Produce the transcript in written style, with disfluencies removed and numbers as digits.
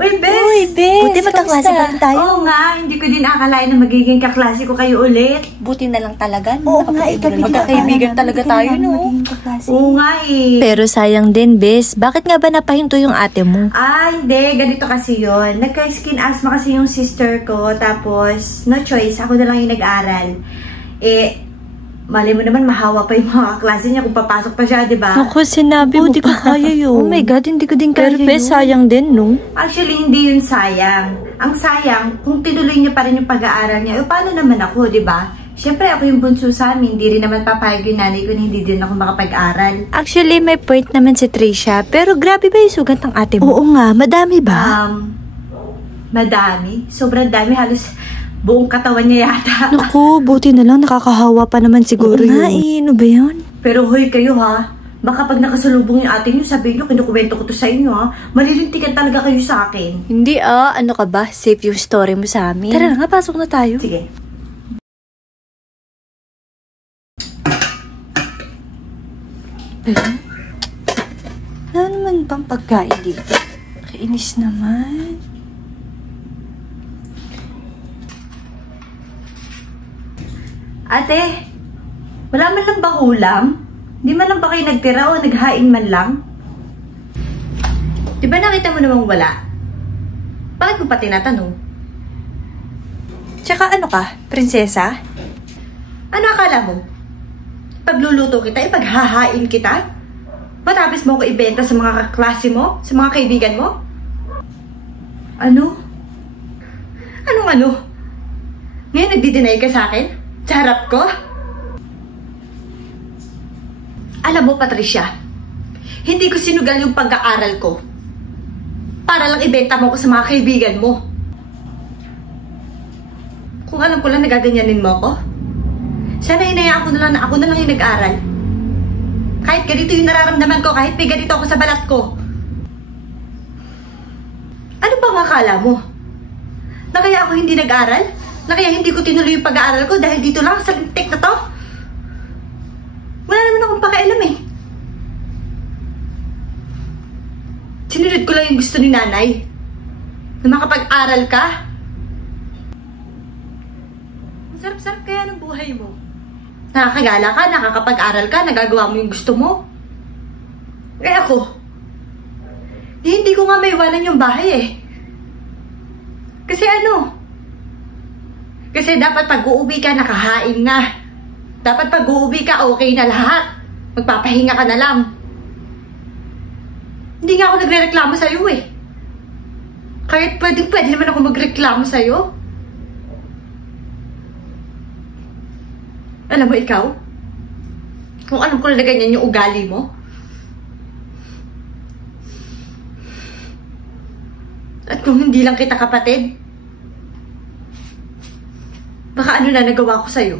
Uy, Bes! Uy, Bes! Buti magkaklase pa rin tayo. Oo nga, hindi ko din akalain na magiging kaklase ko kayo ulit. Buti na lang talaga. Oo nga, magkakaibigan talaga tayo, no? Oo nga eh. Pero sayang din, Bes. Bakit nga ba napahinto yung ate mo? Hindi. Ganito kasi yon. Nagka-skin asthma kasi yung sister ko. Tapos, no choice. Ako na lang yung nag-aral. Mali mo naman, mahawa pa yung mga klase niya kung papasok pa siya, di ba? Naku, sinabi mo, di ko kaya yun. Oh my God, hindi ko din kaya yun. Pero Bes, sayang din, no? Actually, hindi yun sayang. Ang sayang, kung tinuloy niya pa rin yung pag-aaral niya, paano naman ako, di ba? Siyempre, ako yung bunso sa amin. Hindi rin naman papayag yung nanay ko na hindi din ako makapag-aral. Actually, may point naman si Trisha. Pero grabe ba yung sugat ng ate mo? Oo nga, madami ba? Madami. Sobrang dami. Halos buong katawan niya yata. Naku, buti na lang nakakahawa pa naman siguro yun. Ano ba yun? Pero hoy kayo ha, baka pag nakasalubong yung ate niyo, sabihin niyo, kinukwento ko to sa inyo ha. Malilintikan talaga kayo sa akin. Hindi ano ka ba? Safe yung story mo sa amin. Tara na nga, pasok na tayo. Sige. Ano naman bang pagkain dito? Kainis naman. Ate, wala man lang bang ulam? Di man lang ba kayo nagtira o naghain man lang? Di ba nakita mo namang wala? Bakit mo pa tinatanong? Tsaka ano ka, prinsesa? Ano akala mo? Pagluluto kita, ipaghahain kita? Matapos mo ko ibenta sa mga kaklase mo? Sa mga kaibigan mo? Ano? Anong ano? Ngayon nagdi-deny ka sa akin? Sa harap ko? Alam mo, Patricia, hindi ko sinugal yung pag-aaral ko para lang ibenta mo ko sa mga kaibigan mo. Kung alam ko lang nagaganyanin mo ako, sana hinayaan ko na lang na ako na lang yung nag-aaral. Kahit ganito yung nararamdaman ko, kahit may ganito ako sa balat ko. Ano bang akala mo? Na kaya ako hindi nag-aaral? Na kaya hindi ko tinuloy yung pag-aaral ko dahil dito lang sa lintik na to? Wala naman akong pakialam eh. Sinunod ko lang yung gusto ni nanay. Na makapag-aral ka. Ang sarap-sarap kaya ng buhay mo. Nakakagala ka, nakakapag-aral ka, nagagawa mo yung gusto mo. Eh ako, hindi ko nga maiwanan yung bahay eh. Kasi ano? Kasi dapat pag uuwi ka, nakahain na. Dapat pag uuwi ka, okay na lahat. Magpapahinga ka na lang. Hindi nga ako nagre-reklamo sa'yo eh. Kahit pwede naman ako magreklamo sa'yo. Alam mo ikaw, kung alam ko na ganyan yung ugali mo, at kung hindi lang kita kapatid, baka ano na nagawa ko sa'yo.